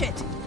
reach it.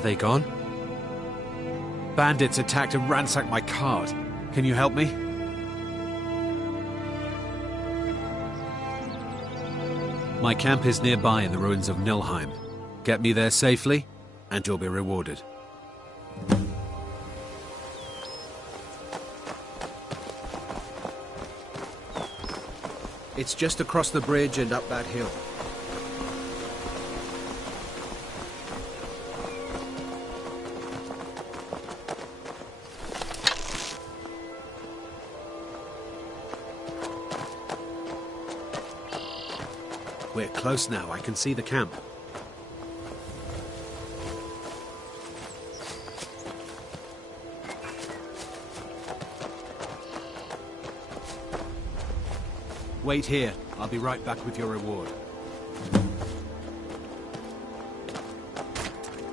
Are they gone? Bandits attacked and ransacked my cart. Can you help me? My camp is nearby in the ruins of Nilheim. Get me there safely, and you'll be rewarded. It's just across the bridge and up that hill. We're close now. I can see the camp. Wait here. I'll be right back with your reward.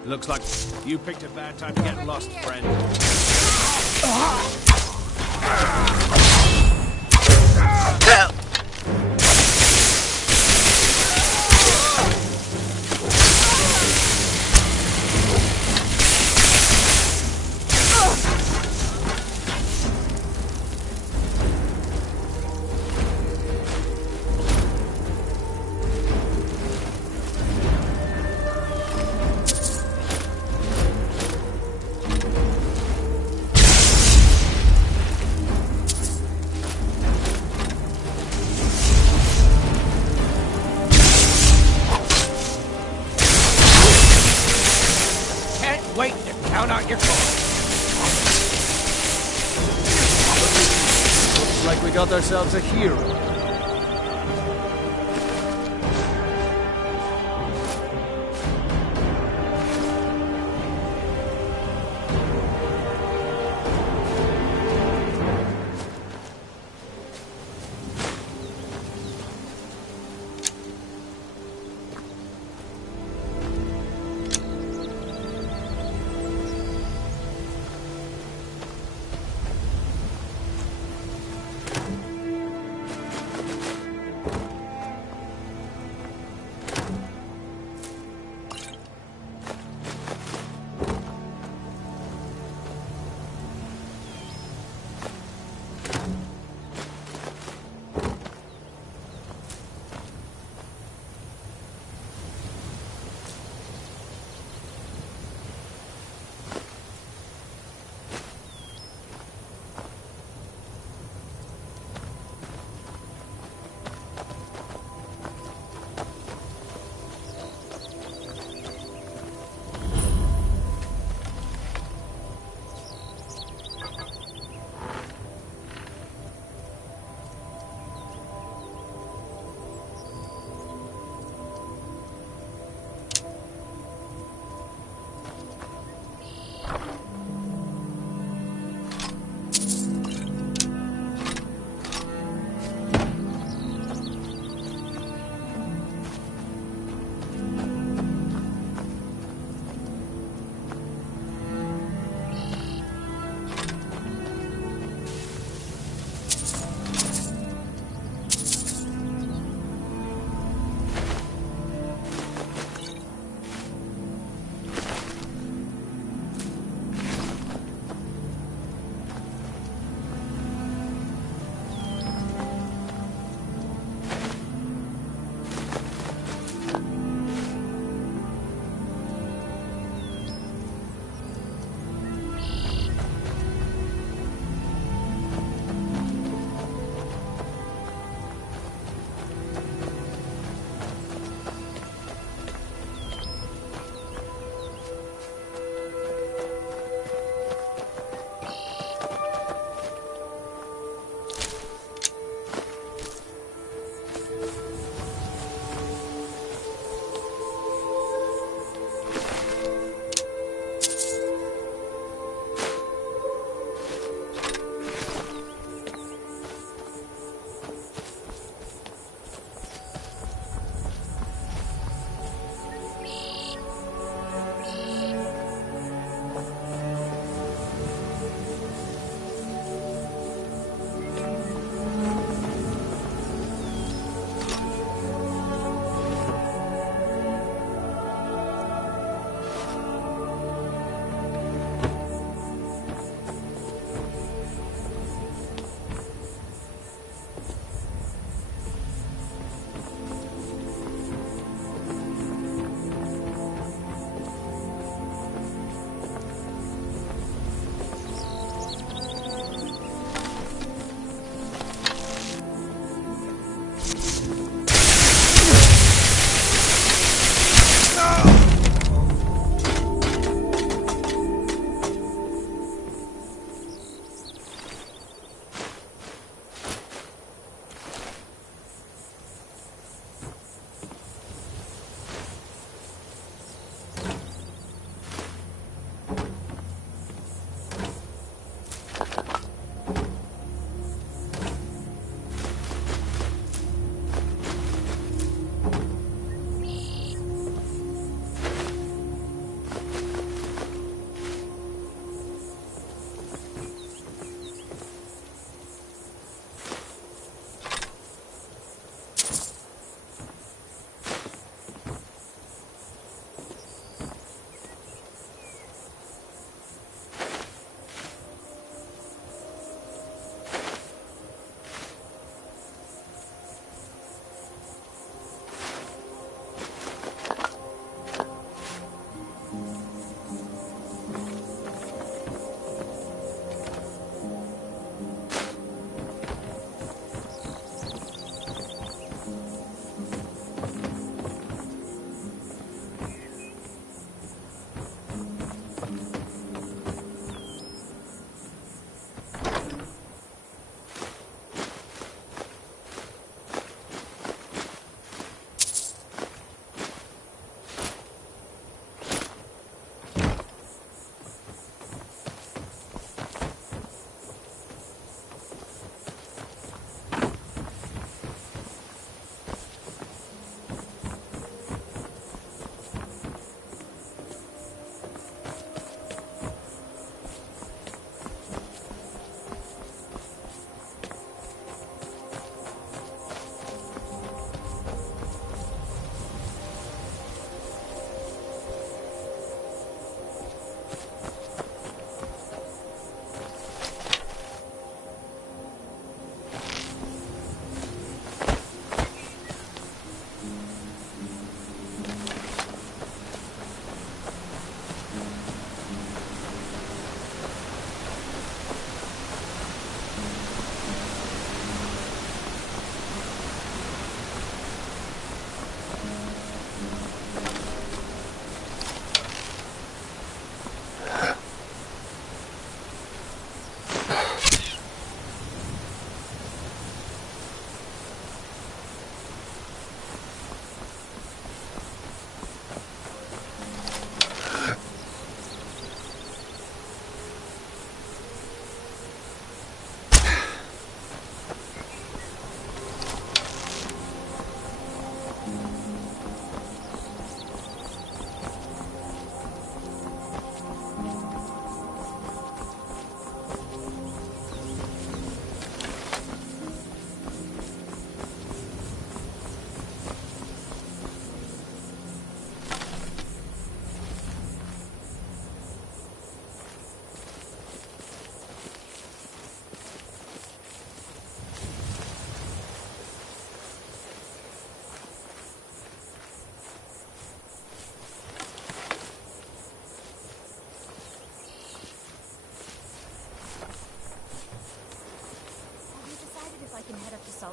Looks like you picked a bad time to get lost, friend. Wait to count out your coins. Looks like we got ourselves a hero.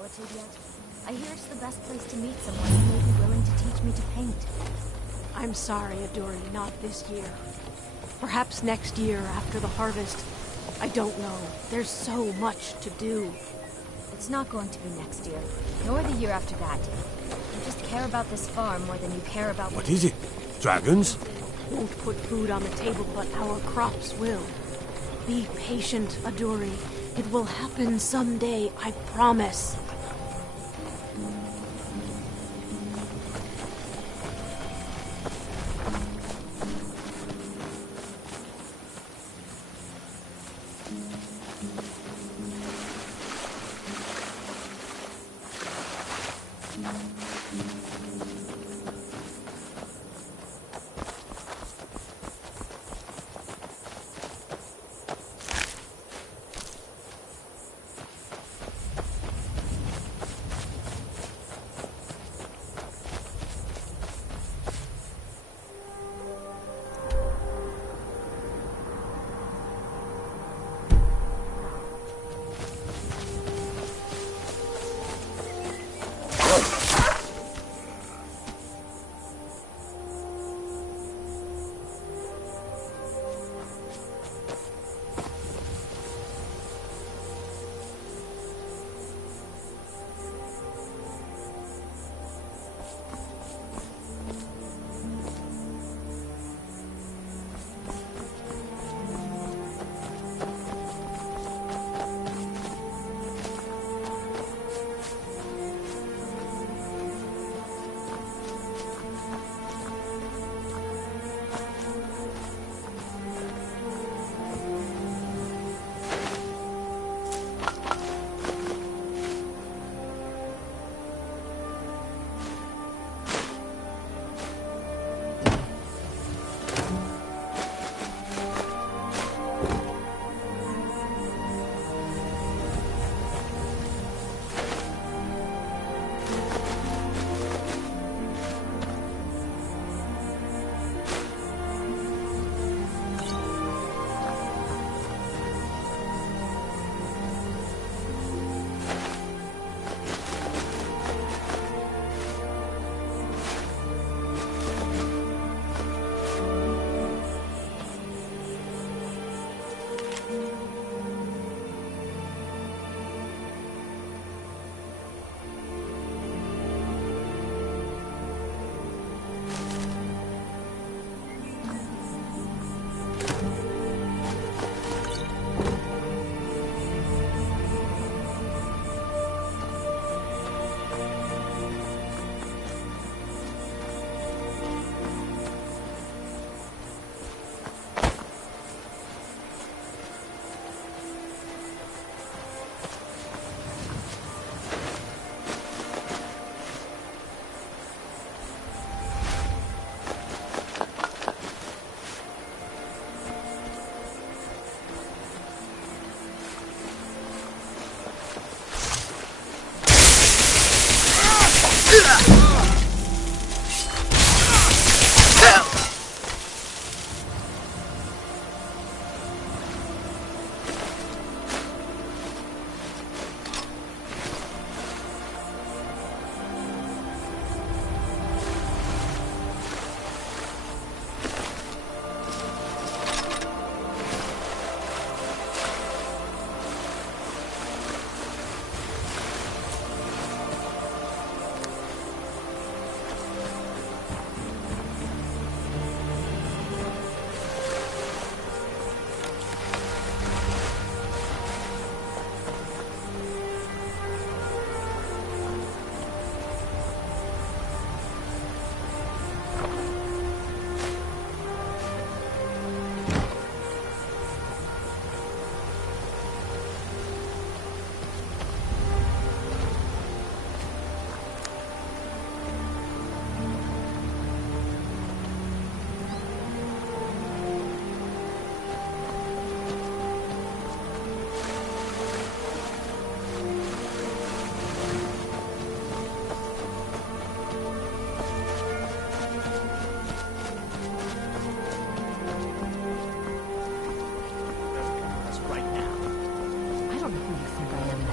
solitude yet? I hear it's the best place to meet someone who may be willing to teach me to paint. I'm sorry, Aduri, not this year. Perhaps next year, after the harvest. I don't know. There's so much to do. It's not going to be next year, nor the year after that. You just care about this farm more than you care about... What is it? Dragons? Won't put food on the table, but our crops will. Be patient, Aduri. It will happen someday, I promise.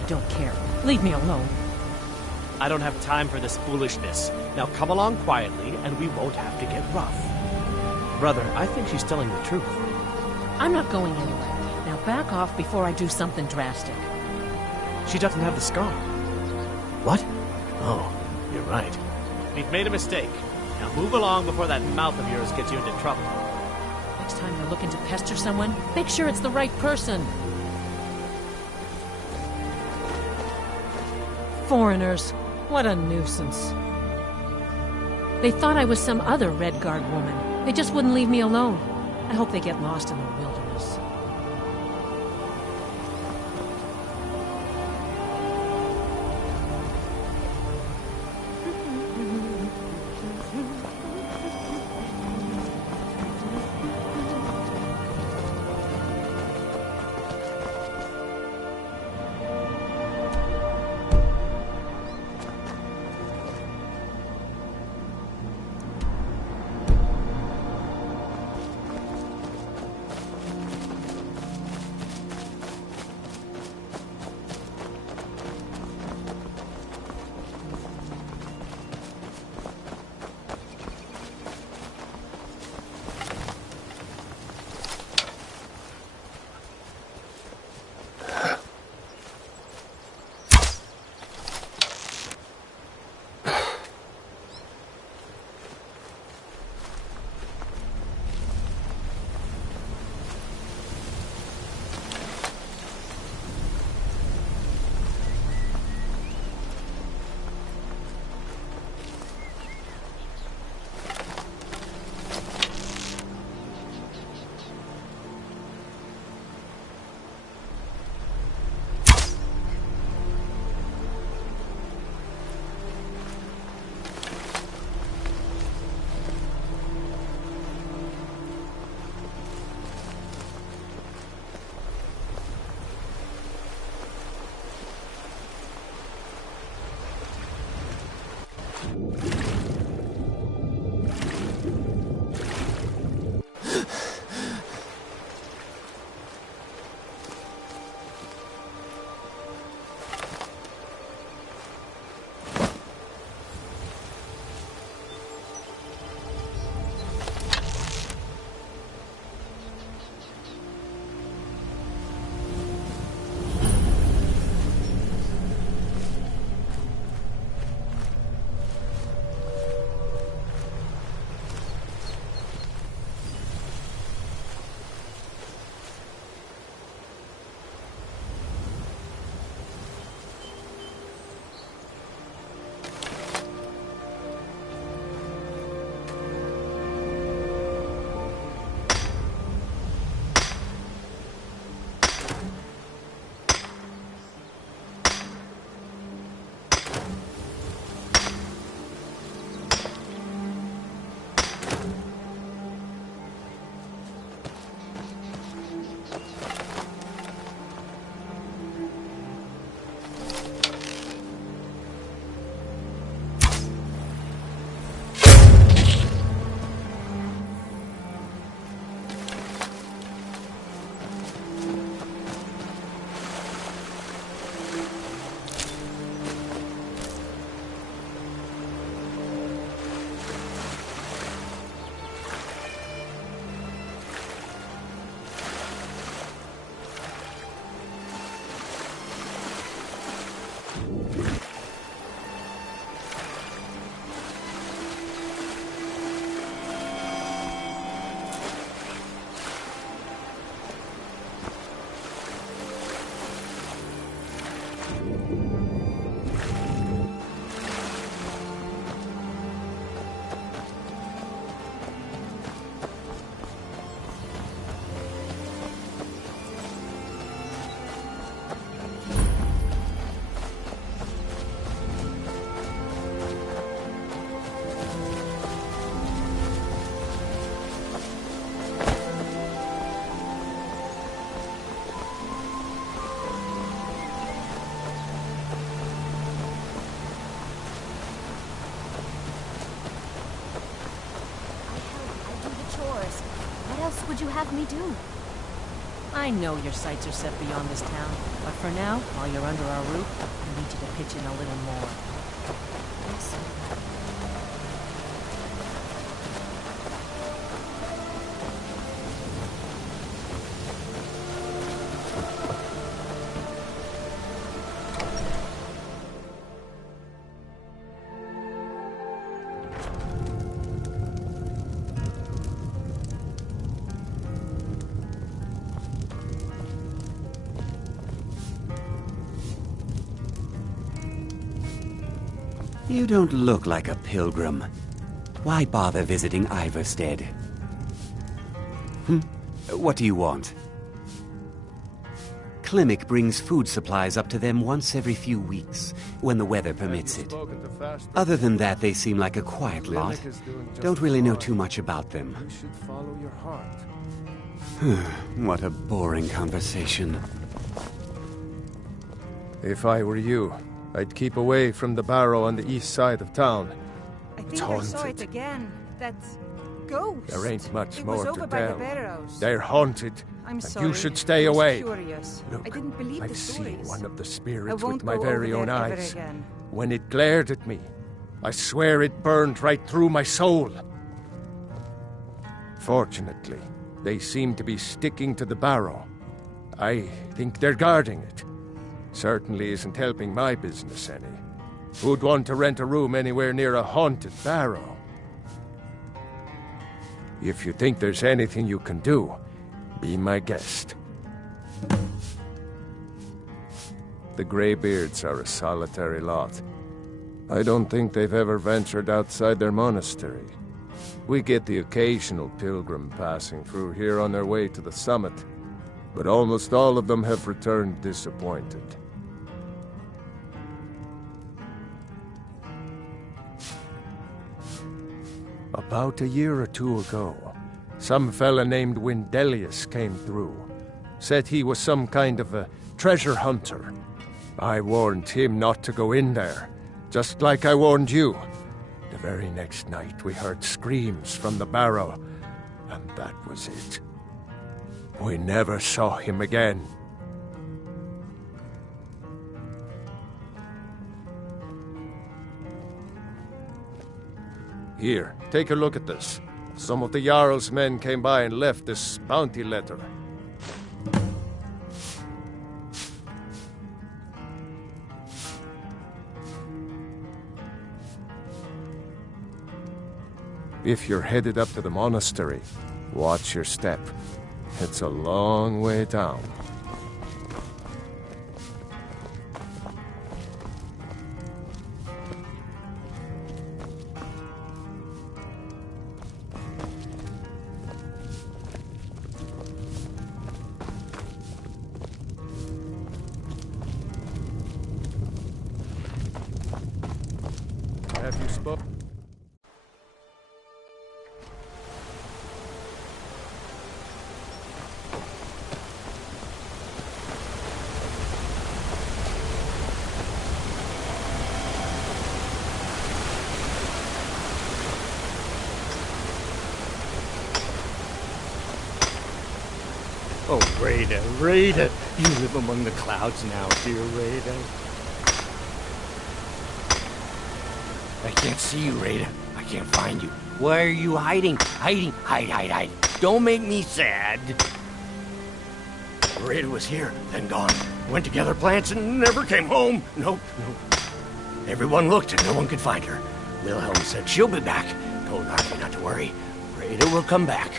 Don't care. Leave me alone. I don't have time for this foolishness. Now come along quietly, and we won't have to get rough. Brother, I think she's telling the truth. I'm not going anywhere. Now back off before I do something drastic. She doesn't have the scar. What? Oh, you're right. We've made a mistake. Now move along before that mouth of yours gets you into trouble. Next time you're looking to pester someone, make sure it's the right person. Foreigners. What a nuisance. They thought I was some other Red Guard woman. They just wouldn't leave me alone. I hope they get lost in the wilderness. Would you have me do? I know your sights are set beyond this town, but for now, while you're under our roof, I need you to pitch in a little more. You don't look like a pilgrim. Why bother visiting Iverstead? What do you want? Klimek brings food supplies up to them once every few weeks, when the weather permits it. Other than that, they seem like a quiet lot. Don't really know too much about them. You should follow your heart. What a boring conversation. If I were you, I'd keep away from the barrow on the east side of town. I It's think I saw haunted. it again. That ghost. There ain't much it more was to over by tell. the barrows. They're haunted. I'm and sorry. you should stay I was away. Curious. Look, I didn't believe I've the seen stories. one of the I spirits won't with my go very over own there ever eyes. again. When it glared at me, I swear it burned right through my soul. Fortunately, they seem to be sticking to the barrow. I think they're guarding it. Certainly isn't helping my business any. Who'd want to rent a room anywhere near a haunted barrow? If you think there's anything you can do, be my guest. The Greybeards are a solitary lot. I don't think they've ever ventured outside their monastery. We get the occasional pilgrim passing through here on their way to the summit, but almost all of them have returned disappointed. About a year or two ago, some fella named Windelius came through. Said he was some kind of a treasure hunter. I warned him not to go in there, just like I warned you. The very next night we heard screams from the barrow, and that was it. We never saw him again. Here, take a look at this. Some of the Jarl's men came by and left this bounty letter. If you're headed up to the monastery, watch your step. It's a long way down. Have you spoken? Oh, Rada, Rada. You live among the clouds now, dear Rada. I can't see you, Rada. I can't find you. Why are you hiding? Hiding. Hide. Don't make me sad. Rada was here, then gone. Went to gather plants and never came home. Nope. Everyone looked and no one could find her. Wilhelm said she'll be back. Told Narfi not to worry. Rada will come back.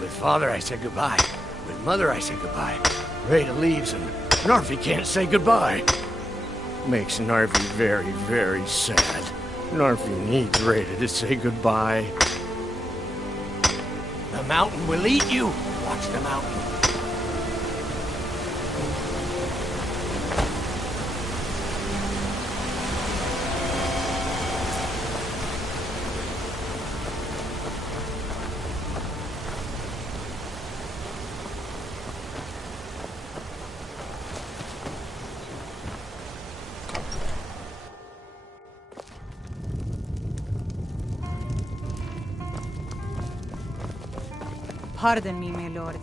With Father, I said goodbye. With Mother, I said goodbye. Rada leaves and Narfi can't say goodbye. Makes Narfi very, very sad. Narfi needs Rada to say goodbye. The mountain will eat you. Watch the mountain. Pardon me, my lord.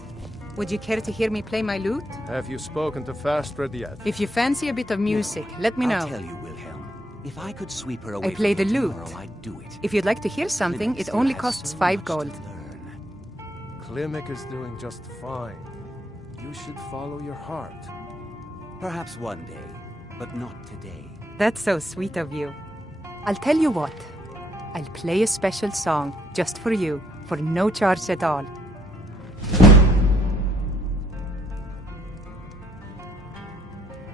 Would you care to hear me play my lute? Have you spoken to Fastred yet? If you fancy a bit of music, let me know. I'll tell you, Wilhelm. If I could sweep her away I play from the you lute. tomorrow, I'd do it. If you'd like to hear something, it only costs 5 gold. Klimek is doing just fine. You should follow your heart. Perhaps one day, but not today. That's so sweet of you. I'll tell you what. I'll play a special song just for you, for no charge at all.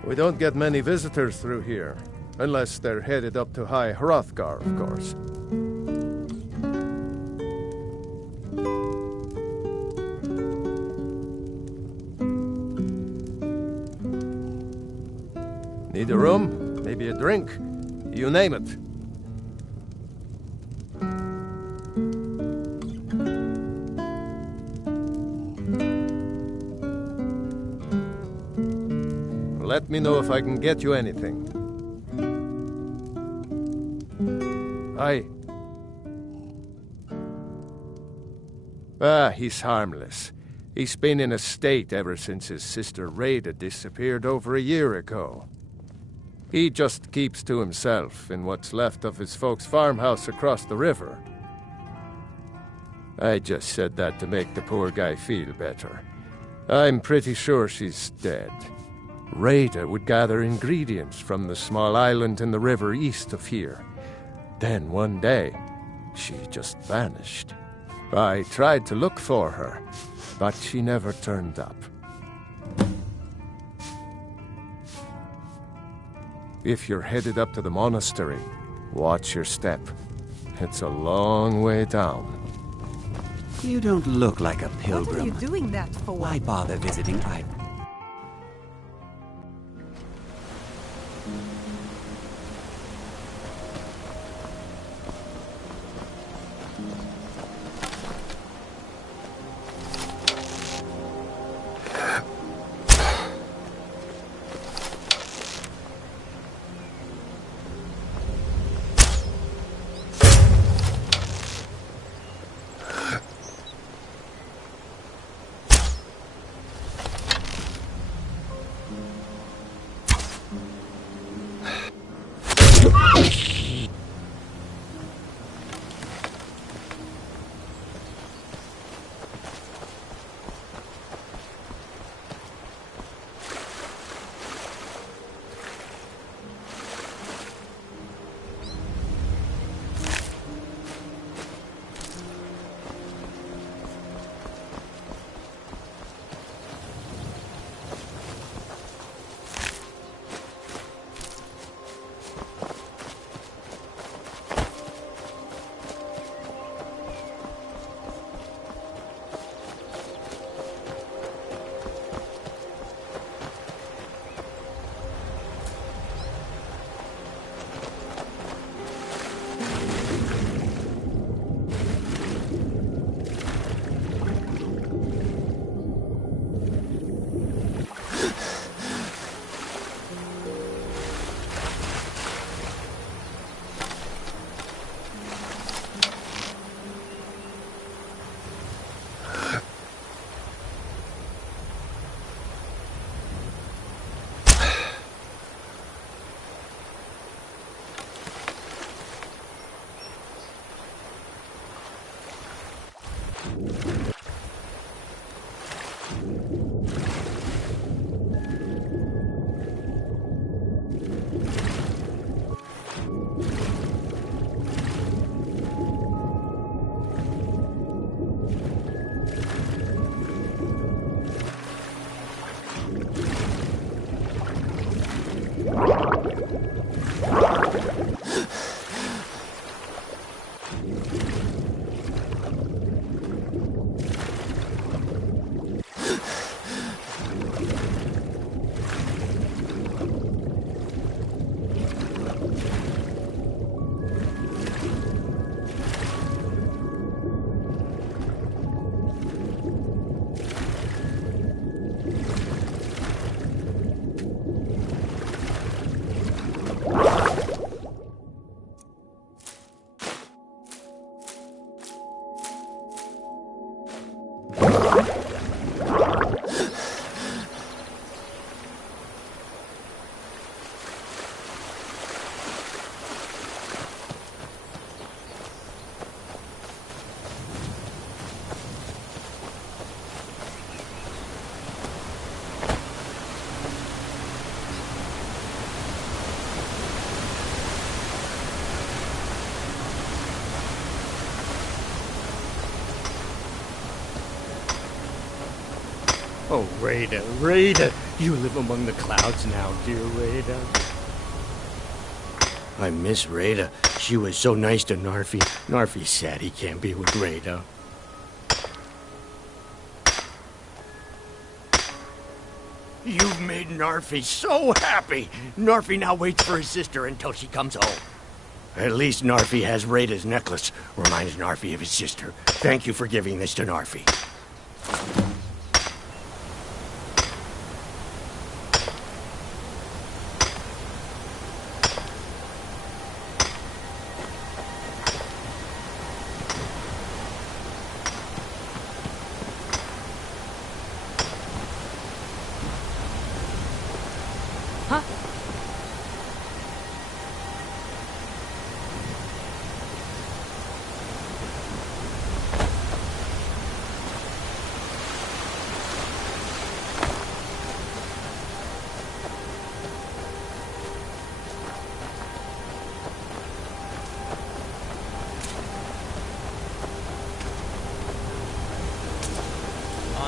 We don't get many visitors through here, unless they're headed up to High Hrothgar, of course. Need a room? Maybe a drink? You name it. Let me know if I can get you anything. Aye. He's harmless. He's been in a state ever since his sister Rada disappeared over a year ago. He just keeps to himself in what's left of his folks' farmhouse across the river. I just said that to make the poor guy feel better. I'm pretty sure she's dead. Rada would gather ingredients from the small island in the river east of here. Then one day, she just vanished. I tried to look for her, but she never turned up. If you're headed up to the monastery, watch your step. It's a long way down. You don't look like a pilgrim. What are you doing that for? Why bother visiting either? Oh, Rada, Rada, you live among the clouds now, dear Rada. I miss Rada. She was so nice to Narfi. Narfi's sad he can't be with Rada. You've made Narfi so happy! Narfi now waits for his sister until she comes home. At least Narfi has Rada's necklace. Reminds Narfi of his sister. Thank you for giving this to Narfi.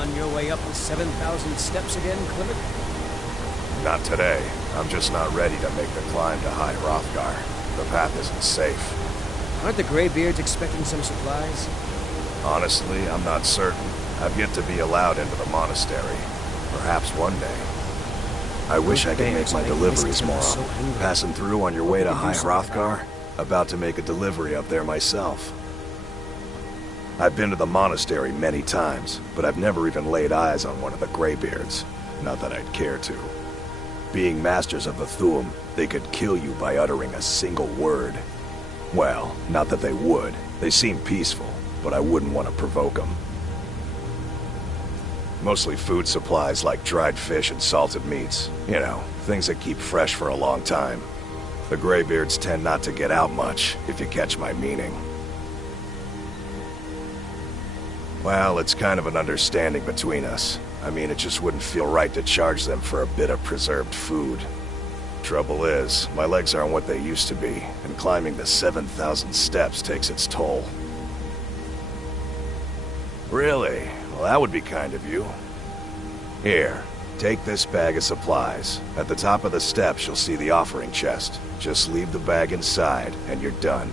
On your way up the 7,000 steps again, Clement? Not today. I'm just not ready to make the climb to High Hrothgar. The path isn't safe. Aren't the Greybeards expecting some supplies? Honestly, I'm not certain. I've yet to be allowed into the monastery. Perhaps one day. I wish I could make my deliveries more often. Passing through on your way to High Hrothgar? About to make a delivery up there myself. I've been to the monastery many times, but I've never even laid eyes on one of the Greybeards. Not that I'd care to. Being masters of the Thu'um, they could kill you by uttering a single word. Well, not that they would. They seem peaceful, but I wouldn't want to provoke them. Mostly food supplies like dried fish and salted meats. You know, things that keep fresh for a long time. The Greybeards tend not to get out much, if you catch my meaning. Well, it's kind of an understanding between us. I mean, it just wouldn't feel right to charge them for a bit of preserved food. Trouble is, my legs aren't what they used to be, and climbing the 7,000 steps takes its toll. Really? Well, that would be kind of you. Here, take this bag of supplies. At the top of the steps, you'll see the offering chest. Just leave the bag inside, and you're done.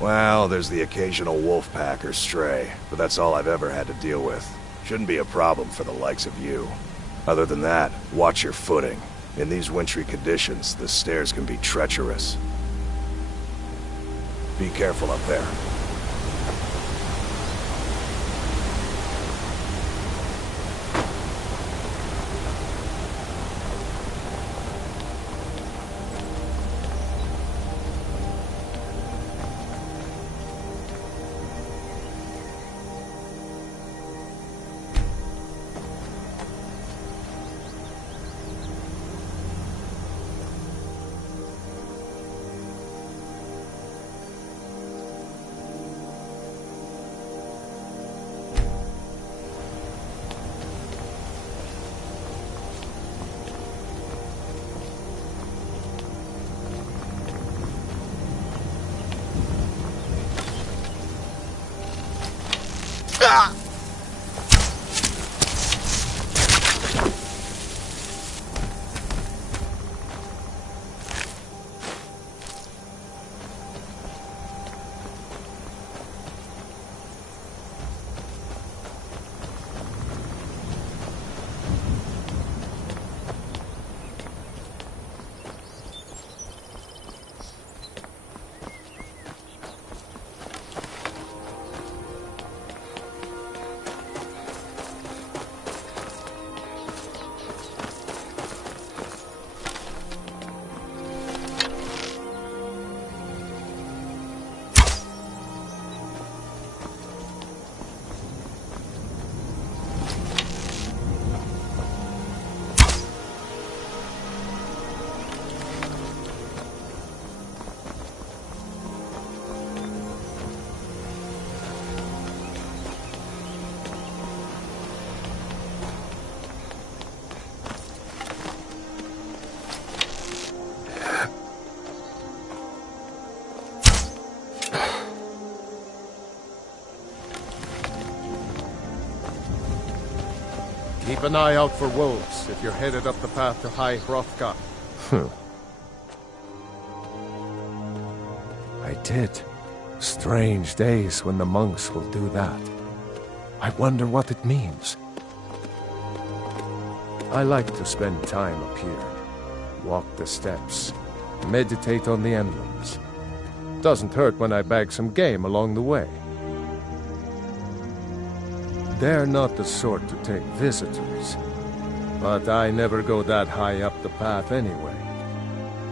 Well, there's the occasional wolf pack or stray, but that's all I've ever had to deal with. Shouldn't be a problem for the likes of you. Other than that, watch your footing. In these wintry conditions, the stairs can be treacherous. Be careful up there. Keep an eye out for wolves if you're headed up the path to High Hrothgar. I did. Strange days when the monks will do that. I wonder what it means. I like to spend time up here. Walk the steps. Meditate on the emblems. Doesn't hurt when I bag some game along the way. They're not the sort to take visitors. But I never go that high up the path anyway.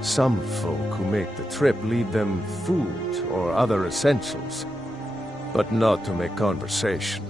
Some folk who make the trip leave them food or other essentials, but not to make conversation.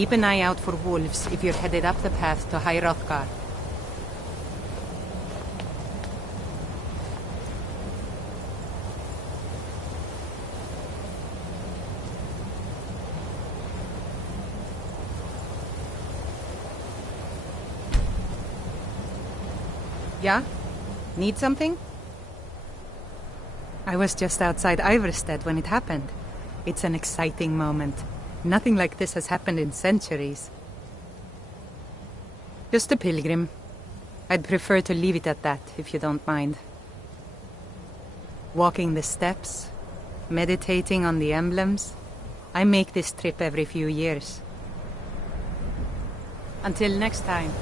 Keep an eye out for wolves if you're headed up the path to High Hrothgar. Yeah? Need something? I was just outside Iverstead when it happened. It's an exciting moment. Nothing like this has happened in centuries. Just a pilgrim. I'd prefer to leave it at that, if you don't mind. Walking the steps, meditating on the emblems. I make this trip every few years. Until next time.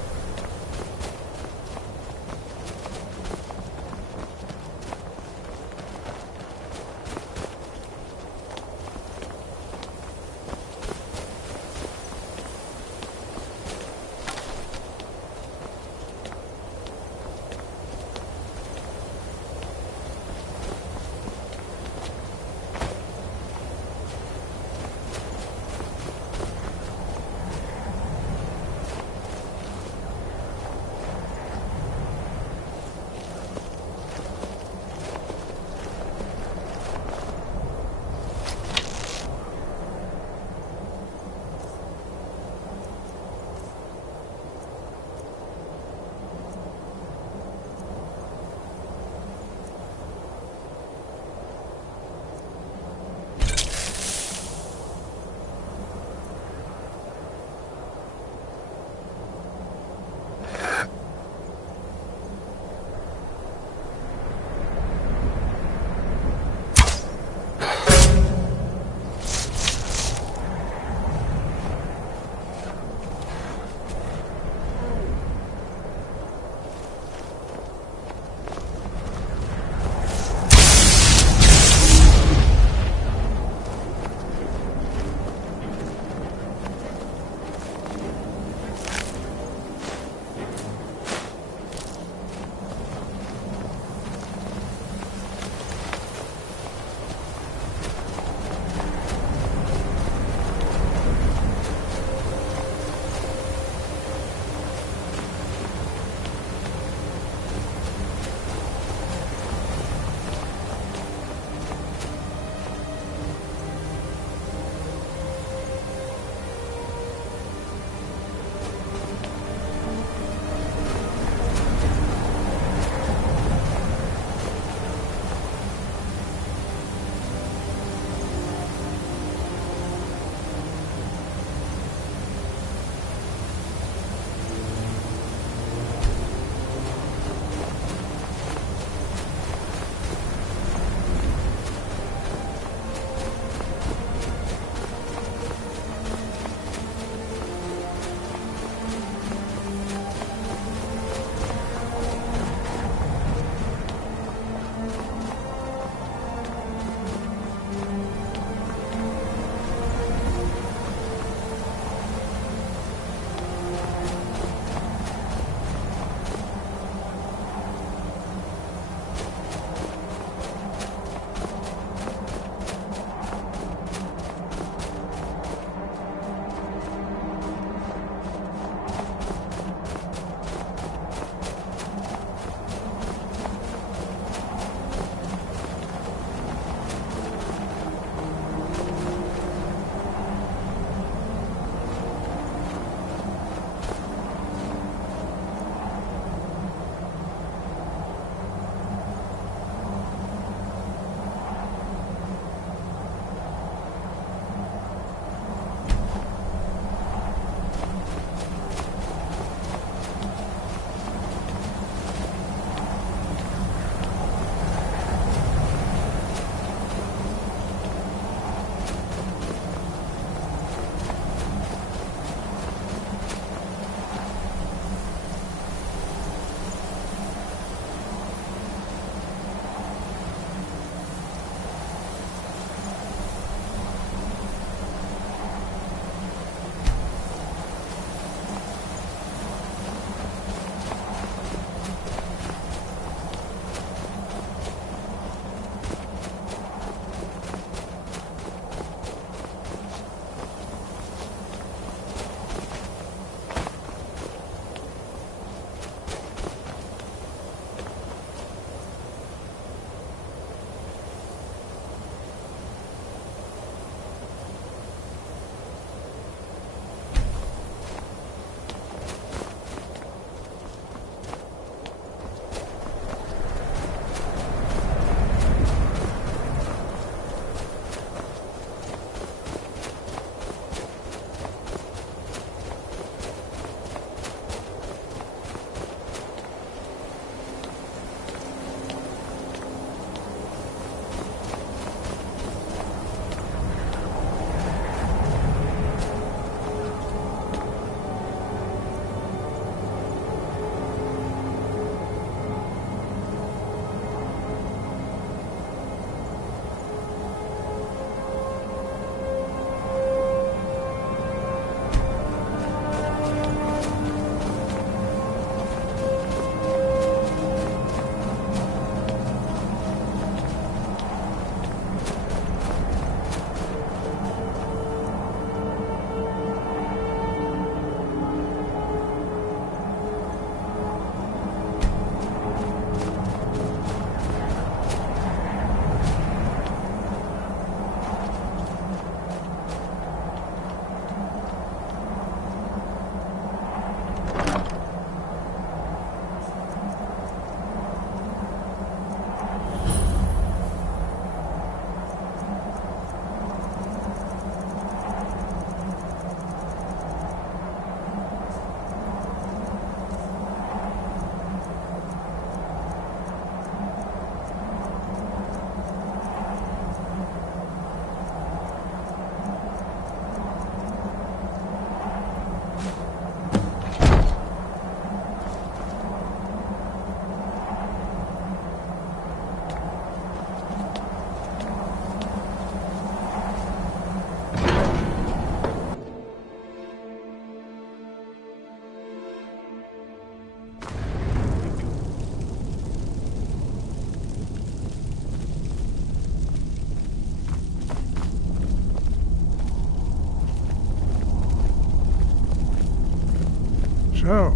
So,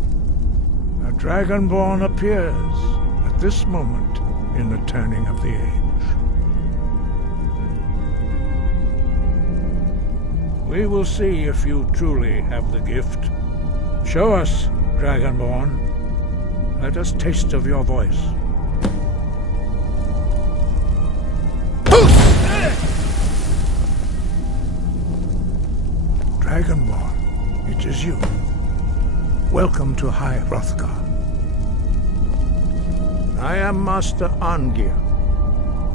a Dragonborn appears at this moment in the turning of the age. We will see if you truly have the gift. Show us, Dragonborn. Let us taste of your voice. Dragonborn, it is you. Welcome to High Hrothgar. I am Master Arngir.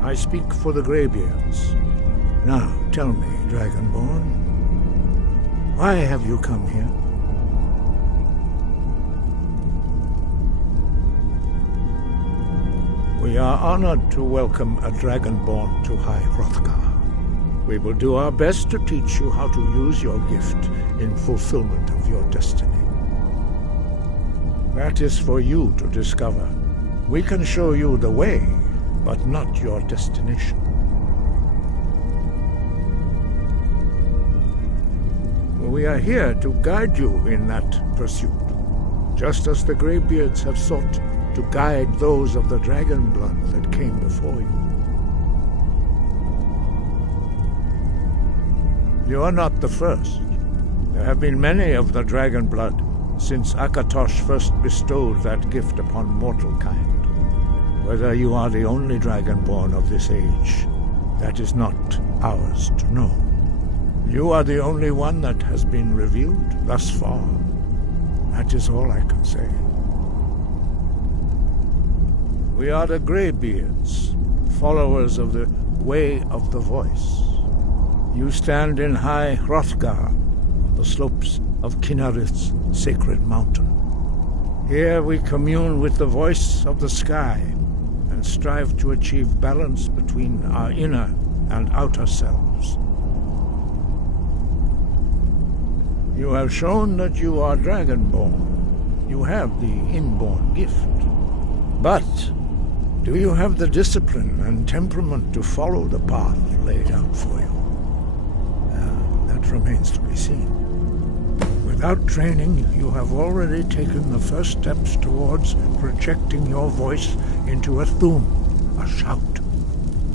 I speak for the Greybeards. Now, tell me, Dragonborn, why have you come here? We are honored to welcome a Dragonborn to High Hrothgar. We will do our best to teach you how to use your gift in fulfillment of your destiny. That is for you to discover. We can show you the way, but not your destination. We are here to guide you in that pursuit, just as the Greybeards have sought to guide those of the dragon blood that came before you. You are not the first. There have been many of the dragon blood since Akatosh first bestowed that gift upon mortal kind. Whether you are the only dragonborn of this age, that is not ours to know. You are the only one that has been revealed thus far. That is all I can say. We are the Greybeards, followers of the Way of the Voice. You stand in High Hrothgar, on the slopes of Kinnarith's sacred mountain. Here we commune with the voice of the sky and strive to achieve balance between our inner and outer selves. You have shown that you are Dragonborn. You have the inborn gift. But do you have the discipline and temperament to follow the path laid out for you? That remains to be seen. Without training, you have already taken the first steps towards projecting your voice into a thum, a shout.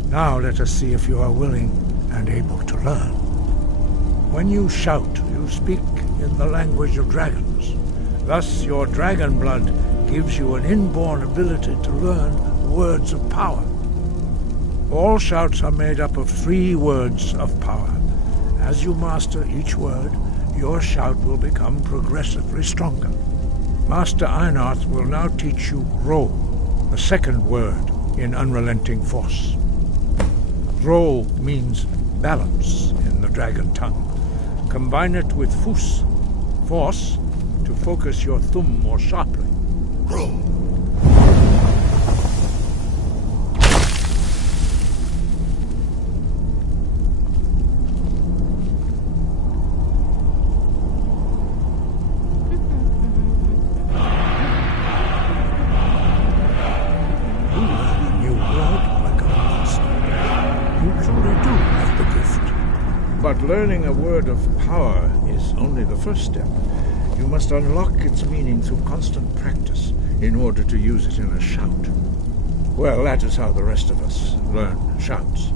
Now let us see if you are willing and able to learn. When you shout, you speak in the language of dragons. Thus, your dragon blood gives you an inborn ability to learn words of power. All shouts are made up of 3 words of power. As you master each word, your shout will become progressively stronger. Master Einarth will now teach you Ro, the second word in Unrelenting Force. Ro means balance in the dragon tongue. Combine it with Fus, force, to focus your thumb more sharply. Ro. Learning a word of power is only the first step. You must unlock its meaning through constant practice in order to use it in a shout. Well, that is how the rest of us learn shouts.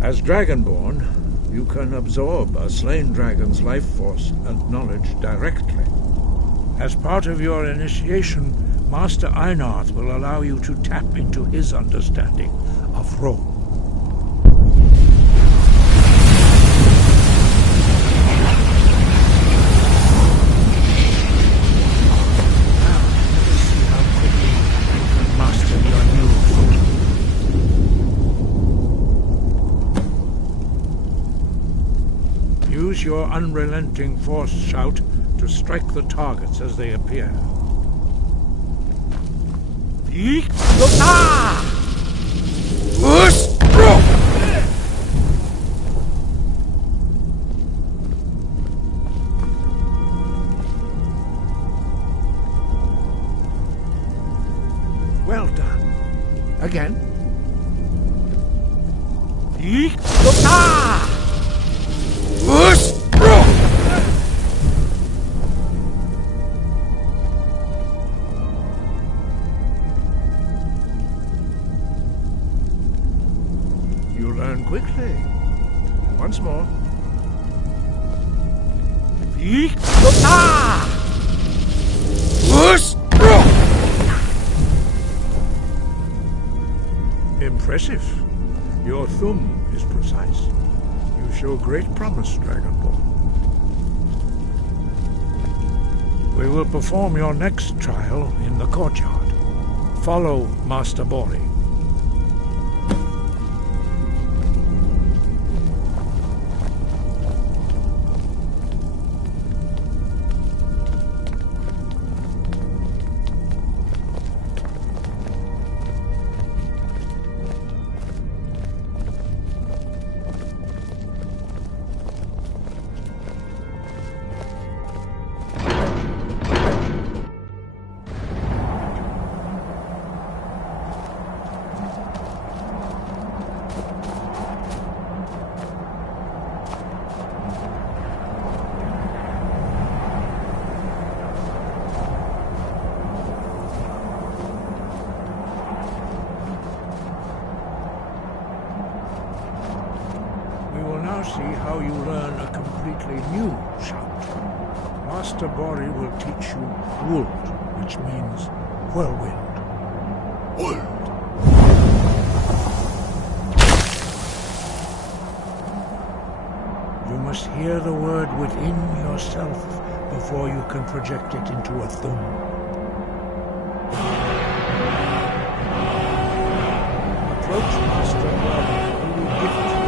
As Dragonborn, you can absorb a slain dragon's life force and knowledge directly. As part of your initiation, Master Einarth will allow you to tap into his understanding of Ro. Use your unrelenting force shout to strike the targets as they appear. Well done. Again. Impressive. Your thumb is precise. You show great promise, Dragonborn. We will perform your next trial in the courtyard. Follow Master Bori. See how you learn a completely new shout. Master Bori will teach you Wuld, which means whirlwind. Wuld! You must hear the word within yourself before you can project it into a thum. Approach Master Bori, who will gift you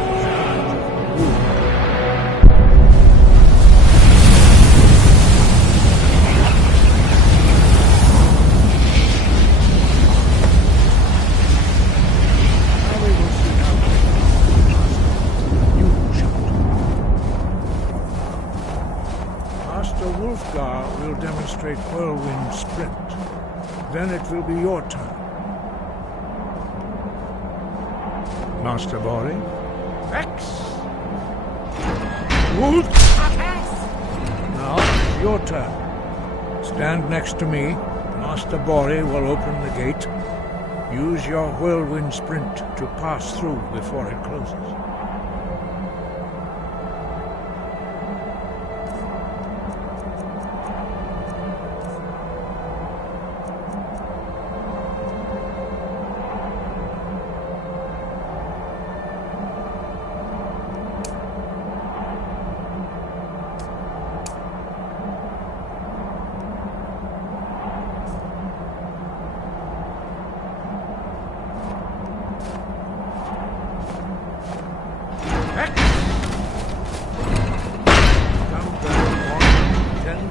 will demonstrate whirlwind sprint. Then it will be your turn. Master Bori. X! Wood! Now, it's your turn. Stand next to me. Master Bori will open the gate. Use your whirlwind sprint to pass through before it closes.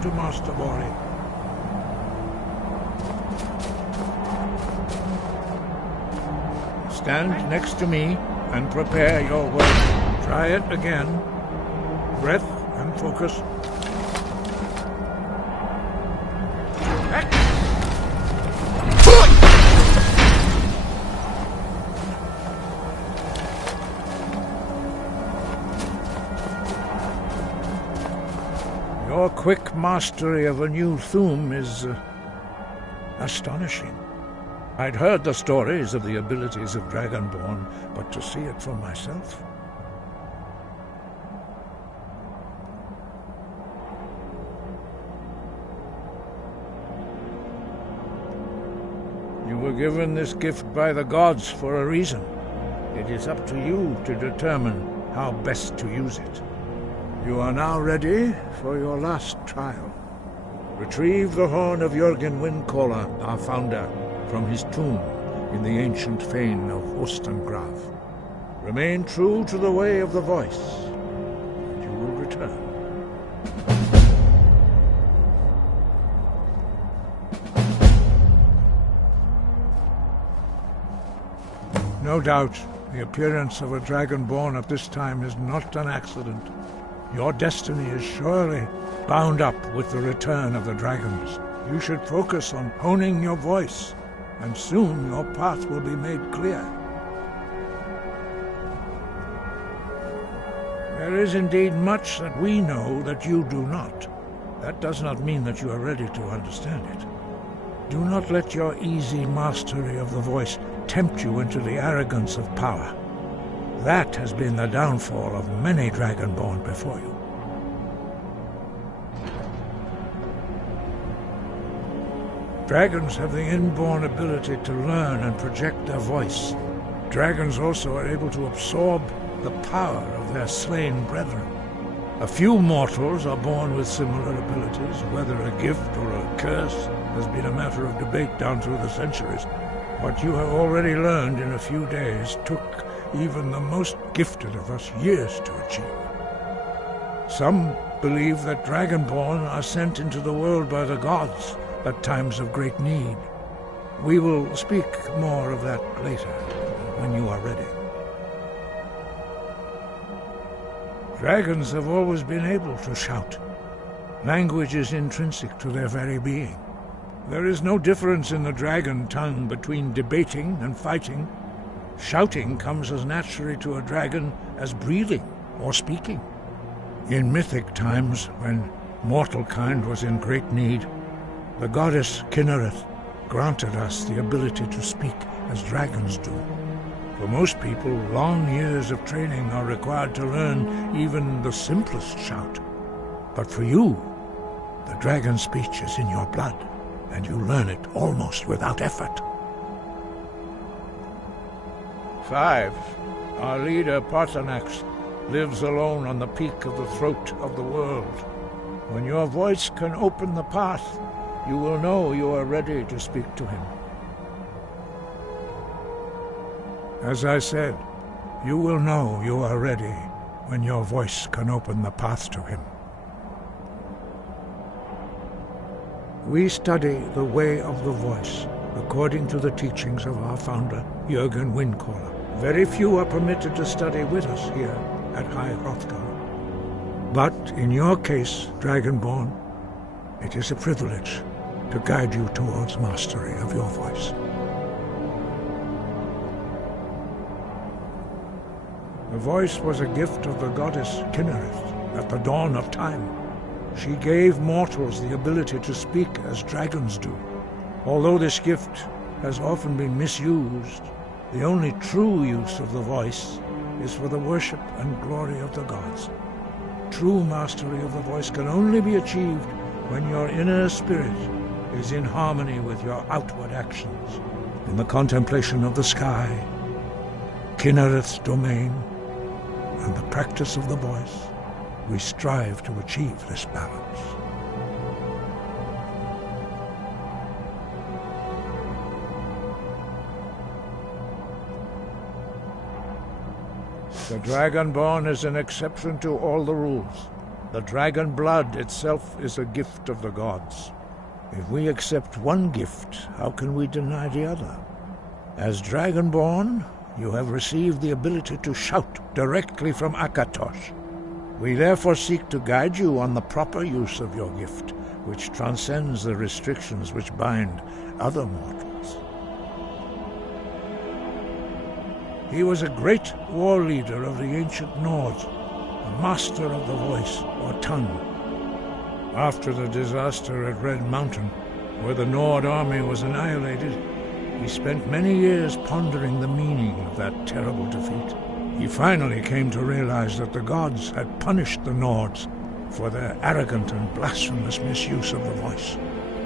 To Master Bori. Stand next to me and prepare your work. Try it again. Breath and focus. Your quick mastery of a new thum is astonishing. I'd heard the stories of the abilities of Dragonborn, but to see it for myself... You were given this gift by the gods for a reason. It is up to you to determine how best to use it. You are now ready for your last trial. Retrieve the horn of Jürgen Windcaller, our founder, from his tomb in the ancient fane of Ostengrav. Remain true to the way of the voice, and you will return. No doubt, the appearance of a Dragonborn at this time is not an accident. Your destiny is surely bound up with the return of the dragons. You should focus on honing your voice, and soon your path will be made clear. There is indeed much that we know that you do not. That does not mean that you are ready to understand it. Do not let your easy mastery of the voice tempt you into the arrogance of power. That has been the downfall of many Dragonborn before you. Dragons have the inborn ability to learn and project their voice. Dragons also are able to absorb the power of their slain brethren. A few mortals are born with similar abilities. Whether a gift or a curse has been a matter of debate down through the centuries. What you have already learned in a few days took even the most gifted of us years to achieve. Some believe that Dragonborn are sent into the world by the gods at times of great need. We will speak more of that later, when you are ready. Dragons have always been able to shout. Language is intrinsic to their very being. There is no difference in the dragon tongue between debating and fighting. Shouting comes as naturally to a dragon as breathing or speaking. In mythic times, when mortal kind was in great need, the goddess Kynareth granted us the ability to speak as dragons do. For most people, long years of training are required to learn even the simplest shout. But for you, the dragon speech is in your blood, and you learn it almost without effort. 5. Our leader, Parthenax, lives alone on the peak of the throat of the world. When your voice can open the path, you will know you are ready to speak to him. As I said, you will know you are ready when your voice can open the path to him. We study the way of the voice, according to the teachings of our founder, Jürgen Windcaller. Very few are permitted to study with us here at High Hrothgar. But in your case, Dragonborn, it is a privilege to guide you towards mastery of your voice. The voice was a gift of the goddess Kynareth at the dawn of time. She gave mortals the ability to speak as dragons do. Although this gift has often been misused, the only true use of the voice is for the worship and glory of the gods. True mastery of the voice can only be achieved when your inner spirit is in harmony with your outward actions. In the contemplation of the sky, Kynareth's domain, and the practice of the voice, we strive to achieve this balance. The Dragonborn is an exception to all the rules. The dragon blood itself is a gift of the gods. If we accept one gift, how can we deny the other? As Dragonborn, you have received the ability to shout directly from Akatosh. We therefore seek to guide you on the proper use of your gift, which transcends the restrictions which bind other mortals. He was a great war leader of the ancient Nords, a master of the voice, or tongue. After the disaster at Red Mountain, where the Nord army was annihilated, he spent many years pondering the meaning of that terrible defeat. He finally came to realize that the gods had punished the Nords for their arrogant and blasphemous misuse of the voice.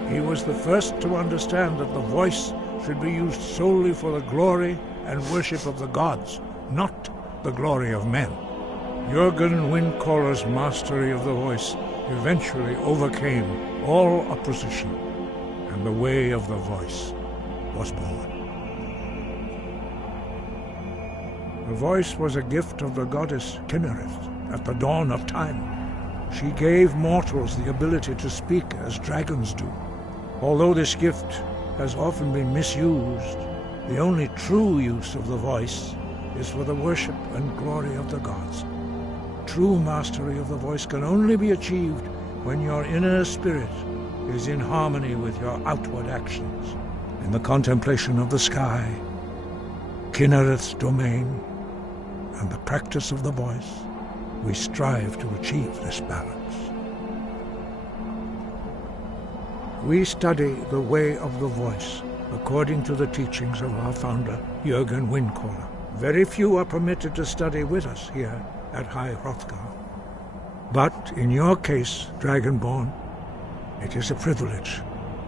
He was the first to understand that the voice should be used solely for the glory and worship of the gods, not the glory of men. Jürgen Windcaller's mastery of the voice eventually overcame all opposition, and the way of the voice was born. The voice was a gift of the goddess Kynareth at the dawn of time. She gave mortals the ability to speak as dragons do. Although this gift has often been misused, the only true use of the voice is for the worship and glory of the gods. True mastery of the voice can only be achieved when your inner spirit is in harmony with your outward actions. In the contemplation of the sky, Kynareth's domain, and the practice of the voice, we strive to achieve this balance. We study the way of the voice, according to the teachings of our founder, Jürgen Windcaller. Very few are permitted to study with us here at High Hrothgar. But in your case, Dragonborn, it is a privilege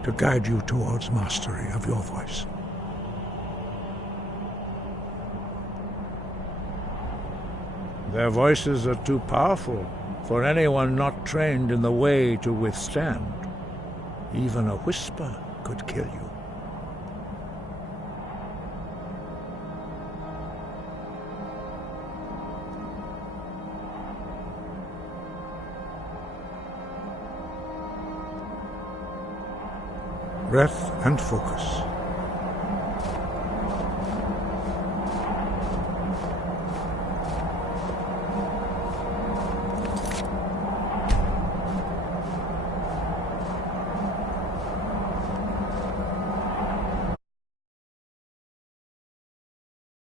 to guide you towards mastery of your voice. Their voices are too powerful for anyone not trained in the way to withstand. Even a whisper could kill you. Breath and focus.